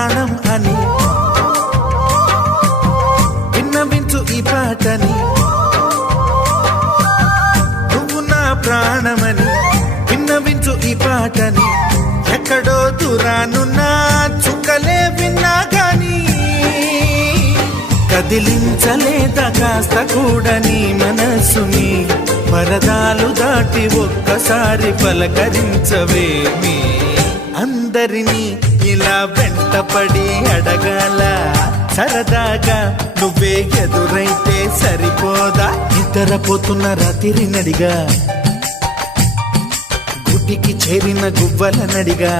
ప్రాణం అని విన్నవించు ఈ పాటని. నువ్వు నా ప్రాణమని విన్నవించు ఈ పాటని. ఎక్కడో దూరానున్నా చుక్కలే విన్నా గాని కదిలించలేదా కాస్త కూడా నీ మనసుని. పరదాలు దాటి ఒక్కసారి పలకరించవేమి. అందరినీ ఇలా వెంటపడి అడగాల సరదాగా నువ్వే ఎదురైతే సరిపోదా. నిద్రపోతున్న రాత్రి నడిగా గుడికి చేరిన గువ్వల నడిగా